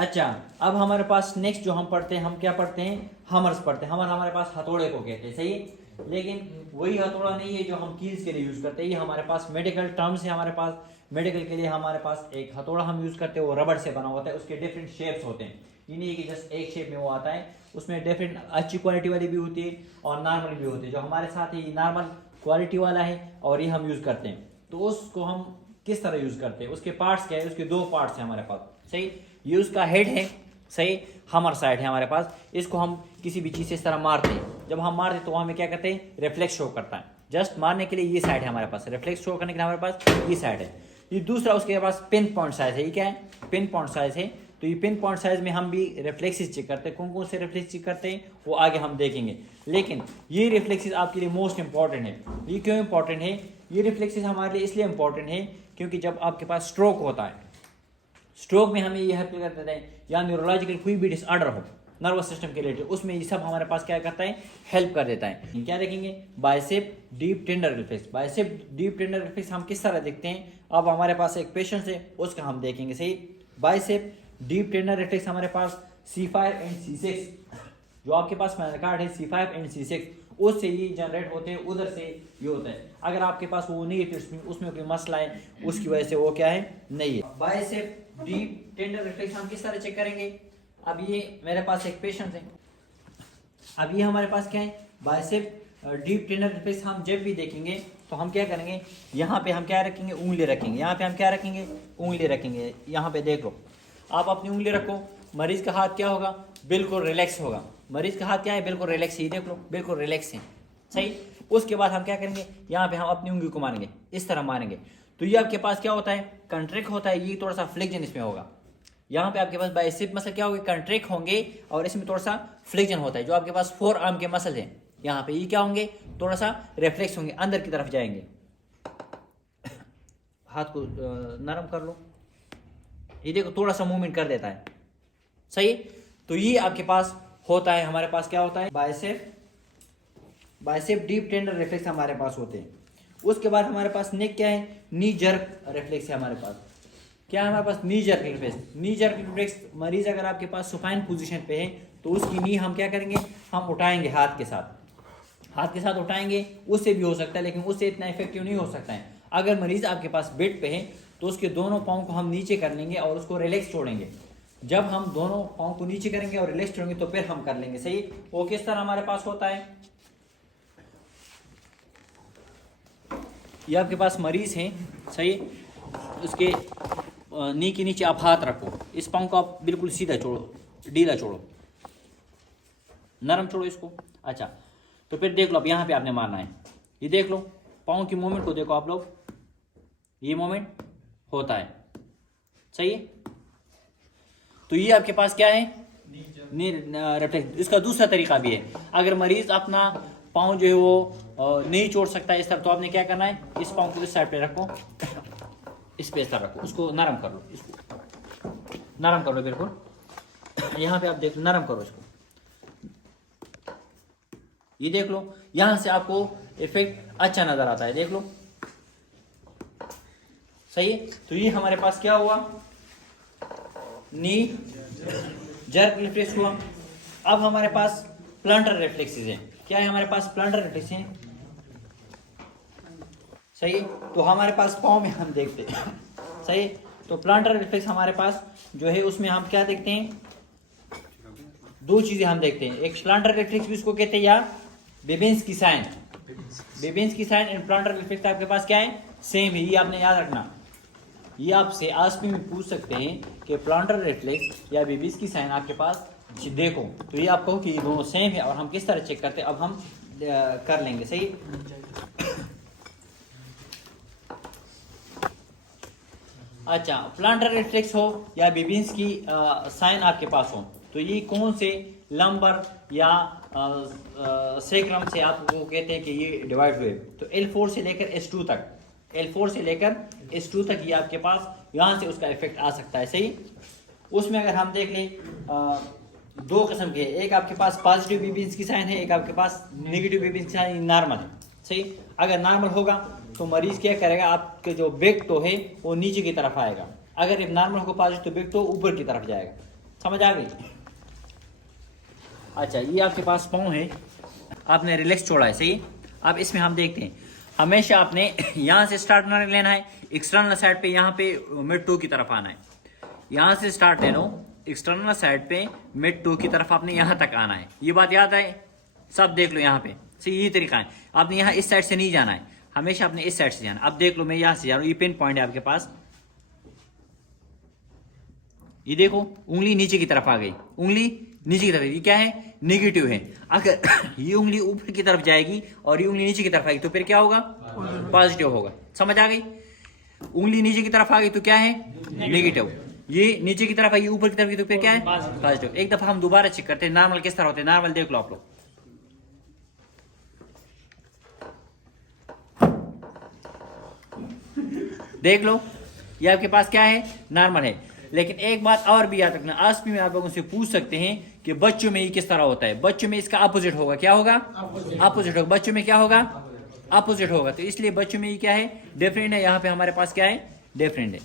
अच्छा, अब हमारे पास नेक्स्ट जो हम पढ़ते हैं, हम क्या पढ़ते हैं, हमर्स पढ़ते हैं। हमर हमारे पास हथौड़े को कहते हैं, सही है। लेकिन वही हथौड़ा नहीं है जो हम कीज के लिए यूज करते हैं, ये हमारे पास मेडिकल टर्म्स है। हमारे पास मेडिकल के लिए हमारे पास एक हथौड़ा हम यूज करते हैं, वो रबड़ से बना होता है, उसके डिफरेंट शेप्स होते हैं। ये नहीं है कि जस्ट एक शेप में वो आता है, उसमें डिफरेंट अच्छी क्वालिटी वाली भी होती है और नॉर्मल भी होती है। जो हमारे साथ है ये नॉर्मल क्वालिटी वाला है और ये हम यूज करते हैं। तो उसको हम किस तरह यूज करते हैं, उसके पार्ट्स क्या है, उसके दो पार्ट्स हैं हमारे पास, सही। ये उसका हेड है, सही, हमर साइड है हमारे पास। इसको हम किसी भी चीज से इस तरह मारते हैं, जब हम मारते हैं तो हमें क्या करते हैं, रिफ्लेक्स शो करता है। जस्ट मारने के लिए ये साइड है हमारे पास, रिफ्लेक्स शो करने के लिए हमारे पास ये साइड है। ये दूसरा उसके पास पिन पॉइंट साइज है। ये क्या है, पिन पॉइंट साइज है। तो ये पिन पॉइंट साइज में हम भी रिफ्लेक्सेस चेक करते हैं। कौन कौन से रिफ्लेक्स चेक करते हैं वो आगे हम देखेंगे, लेकिन ये रिफ्लेक्सेस आपके लिए मोस्ट इंपॉर्टेंट है। ये क्यों इंपॉर्टेंट है, ये रिफ्लेक्सेस हमारे लिए इसलिए इंपॉर्टेंट है क्योंकि जब आपके पास स्ट्रोक होता है, स्ट्रोक में हमें ये हेल्प करते हैं, या न्यूरोलॉजिकल कोई भी डिसऑर्डर हो नर्वस सिस्टम के रिलेटेड, उसमें ये सब हमारे पास क्या करता है, हेल्प कर देता है। क्या देखेंगे, bicep deep tender reflex. Bicep deep tender reflex हम किस तरह देखते हैं, अब हमारे पास एक पेशेंट है उसका हम देखेंगे, सही। बाइसेप डीप टेंडर रिफ्लेक्स हमारे पास C5 एंड C6, जो आपके पास कार्ड है C5 एंड C6, उससे ये जनरेट होते हैं, उधर से ये होता है। अगर आपके पास वो नहीं है तो उसमें कोई मसला है, उसकी वजह से वो क्या है, नहीं है। बाइसेप डीप टेंडर रिफ्लेक्स हम किस तरह चेक करेंगे, अब ये मेरे पास एक पेशेंट है, अब ये हमारे पास क्या है, बाइसेप डीप टेंडर रिफ्लेक्स हम जब भी देखेंगे तो हम क्या करेंगे, यहाँ पे हम क्या रखेंगे, उंगली रखेंगे। यहाँ पे हम क्या रखेंगे, उंगली रखेंगे। यहाँ पे देख लो, आप अपनी उंगली रखो, मरीज का हाथ क्या होगा, बिल्कुल रिलैक्स होगा। मरीज का हाथ क्या है, बिल्कुल रिलैक्स है, देख लो बिल्कुल रिलैक्स है, सही। उसके बाद हम क्या करेंगे, यहाँ पे हम अपनी उंगली को मारेंगे, इस तरह मारेंगे, तो ये आपके पास क्या होता है, कंट्रैक्ट होता है। ये थोड़ा सा फ्लेक्जन इसमें होगा। यहाँ पे आपके पास बाइसेप मसल क्या होंगे, कंट्रैक्ट होंगे, और इसमें थोड़ा सा फ्लेक्जन होता है। जो आपके पास फोर आर्म के मसल हैं, यहाँ पे ये क्या होंगे, थोड़ा सा रिफ्लेक्स होंगे, अंदर की तरफ जाएंगे। हाथ को नरम कर लो, ये देखो थोड़ा सा मूवमेंट कर देता है, सही। तो ये आपके पास होता है, हमारे पास क्या होता है, बाइसेप डीप टेंडर रिफ्लेक्स हमारे पास होते हैं। उसके बाद हमारे पास नेक क्या है, नी जर्क रिफ्लेक्स है हमारे पास। क्या है हमारे पास, knee jerk reflex. Knee jerk reflex, मरीज अगर आपके पास सुपाइन पोजीशन पे है तो उसकी नी हम क्या करेंगे, हम उठाएंगे हाथ के साथ, हाथ के साथ उठाएंगे। उससे भी हो सकता है, लेकिन उससे इतना इफेक्टिव नहीं हो सकता है। अगर मरीज आपके पास बेड पे है तो उसके दोनों पाँव को हम नीचे कर लेंगे और उसको रिलैक्स छोड़ेंगे। जब हम दोनों पाँव को नीचे करेंगे और रिलैक्स छोड़ेंगे तो फिर हम कर लेंगे, सही। वो किस तरह हमारे पास होता है, ये आपके पास मरीज हैं, सही। उसके नी के नीचे आप हाथ रखो, इस पाँव को आप बिल्कुल सीधा छोड़ो, ढीला छोड़ो, नरम छोड़ो इसको। अच्छा, तो फिर देख लो, अब यहाँ पे आपने मारना है, ये देख लो पाँव की मूवमेंट को देखो आप लोग, ये मूवमेंट होता है, सही है। तो ये आपके पास क्या है, रिफ्लेक्स। इसका दूसरा तरीका भी है, अगर मरीज अपना पाँव जो है वो नहीं छोड़ सकता है इस तरह, तो आपने क्या करना है, इस पाँव को इस साइड पे रखो, इस पे इस तरह रखो, उसको नरम कर लो, इसको नरम कर लो बिल्कुल। यहाँ पे आप देख, नरम करो इसको, ये देख लो, यहाँ से आपको इफेक्ट अच्छा नजर आता है, देख लो, सही है। तो ये हमारे पास क्या हुआ, नी जर्क रिफ्लेक्स हुआ। अब हमारे पास प्लांटर रिफ्लेक्सेस हैं। क्या है हमारे पास, प्लांटर रिफ्लेक्स हैं, सही। तो हमारे पास पाँव में हम देखते हैं, सही। तो प्लांटर रिफ्लेक्स हमारे पास जो है उसमें हम क्या देखते हैं, दो चीजें हम देखते हैं। एक प्लांटर रिफ्लेक्स भी उसको कहते हैं, या Babinski sign. Babinski sign and plantar reflex आपके पास क्या है, सेम है। ये आपने याद रखना, ये आपसे आसपी में पूछ सकते हैं कि प्लांटर रिफ्लेक्स या बेबेन्स्की साइन आपके पास देखो, तो ये आप कहो कि ये दोनों सेम है और हम किस तरह चेक करते हैं, अब हम कर लेंगे, सही। अच्छा, प्लांटर रिफ्लेक्स हो या बेबेन्स्की साइन आपके पास हो, तो ये कौन से लंबर या सेक्रम से आपको कहते हैं कि ये डिवाइड हुए, तो L4 से लेकर S2 तक, L4 से लेकर S2 तक ये आपके पास यहाँ से उसका इफेक्ट आ सकता है, सही। उसमें अगर हम देख लें दो किस्म के, एक आपके पास पॉजिटिव बेबेन्स्की साइन है, एक आपके पास नेगेटिव बेबेन्स्की साइन, नॉर्मल है, सही। अगर नॉर्मल होगा तो मरीज क्या करेगा, आपके जो बेक टो है वो नीचे की तरफ आएगा। अगर नॉर्मल होगा पॉजिटिव, तो बेक टो ऊपर की तरफ जाएगा, समझ आ गई? अच्छा, ये आपके पास पाँव है, आपने रिलैक्स छोड़ा है, सही। अब इसमें हम देखते हैं, हमेशा आपने यहाँ से स्टार्ट लेना है, एक्सटर्नल साइड पे यहाँ पे मिड टू की तरफ आना है। यहाँ से स्टार्ट ले लो, एक्सटर्नल साइड पे मिड टू की तरफ आपने यहाँ तक आना है। ये बात याद है? सब देख लो यहाँ पे, सही। ये तरीका है, आपने यहाँ इस साइड से नहीं जाना है, हमेशा आपने इस साइड से जाना। अब देख लो, मैं यहाँ से जा रहा हूँ, ये पिन पॉइंट है आपके पास, ये देखो उंगली नीचे की तरफ आ गई, उंगली नीचे की तरफ, ये क्या है? नेगेटिव है। अगर ये उंगली ऊपर की तरफ जाएगी और ये उंगली नीचे की तरफ आएगी तो फिर क्या होगा? पॉजिटिव होगा। समझ आ गई? उंगली नीचे की तरफ आ गई तो क्या है? नेगेटिव। ये नीचे की तरफ आई, ऊपर की तरफ की तो फिर क्या है? पॉजिटिव। एक दफा हम दोबारा चेक करते हैं नॉर्मल किस तरह होते हैं। नॉर्मल देख लो आप लोग, देख लो, ये आपके पास क्या है? नॉर्मल है। लेकिन एक बात और भी याद रखना, आज भी आप लोगों से पूछ सकते हैं कि बच्चों में ये किस तरह होता है। बच्चों में इसका अपोजिट होगा। क्या होगा? अपोजिट होगा। बच्चों में क्या होगा? अपोजिट होगा। तो इसलिए बच्चों में ये क्या है? डिफरेंट है। यहाँ पे हमारे पास क्या है? डिफरेंट है।